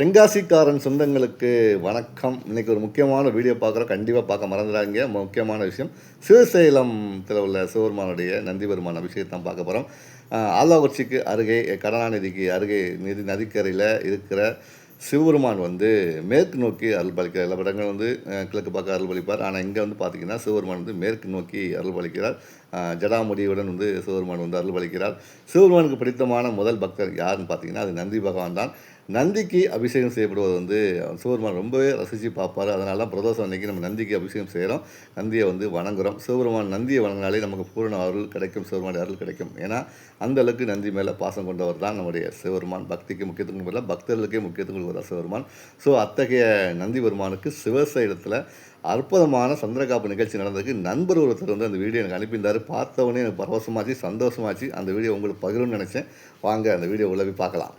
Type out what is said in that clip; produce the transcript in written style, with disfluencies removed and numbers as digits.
தென்காசிக்காரன் சொந்தங்களுக்கு வணக்கம். இன்றைக்கி ஒரு முக்கியமான வீடியோ பார்க்குறோம். கண்டிப்பாக பார்க்க மறந்துடாதீங்க. முக்கியமான விஷயம், சிவசேலத்தில் உள்ள சிவபெருமானுடைய நந்திபெருமான் அபிஷேகத்தை தான் பார்க்க போகிறோம். ஆலாக்குறிச்சிக்கு அருகே, கருணாநிதிக்கு அருகே நதிக்கரையில் இருக்கிற சிவபெருமான் மேற்கு நோக்கி அருள் பாலிக்கிறார். எல்லா படங்களும் கிழக்கு பார்க்க அருள் பாலிப்பார். ஆனால் இங்கே பார்த்திங்கன்னா சிவபெருமான் மேற்கு நோக்கி அருள் பாலிக்கிறார். ஜடாமுடியுடன் சிவபெருமான் அருள் பாலிக்கிறார். சிவபெருமானுக்கு பிடித்தமான முதல் பக்தர் யாருன்னு பார்த்தீங்கன்னா அது நந்தி பகவான் தான். நந்திக்கு அபிஷேகம் செய்யப்படுவது சிவபெருமான் ரொம்பவே ரசித்து பார்ப்பார். அதனால தான் பிரதோஷம் அன்றைக்கி நம்ம நந்திக்கு அபிஷேகம் செய்கிறோம், நந்தியை வணங்குகிறோம். சிவபெருமான் நந்தியை வணங்கினாலே நமக்கு பூரண அருள் கிடைக்கும், சிவபெருமானுடைய அருள் கிடைக்கும். ஏன்னா அந்தளவுக்கு நந்தி மேலே பாசம் கொண்டவர் தான் நம்முடைய சிவபெருமான். பக்திக்கு முக்கியத்துவம் கொடுக்கல, பக்தர்களுக்கே முக்கியத்துவம் கொடுக்குறா சிவபெருமான். ஸோ அத்தகைய நந்தி பெருமானுக்கு சிவசைலத்தில் அற்புதமான சந்திரகாப்பு நிகழ்ச்சி நடந்ததுக்கு நண்பர் ஒருத்தர் அந்த வீடியோ எனக்கு அனுப்பியிருந்தார். பார்த்தவொடனே எனக்கு பரவசமாச்சு, சந்தோஷமாச்சு. அந்த வீடியோ உங்களுக்கு பகிரும்னு நினச்சேன். வாங்க அந்த வீடியோ உள்ள போய் பார்க்கலாம்.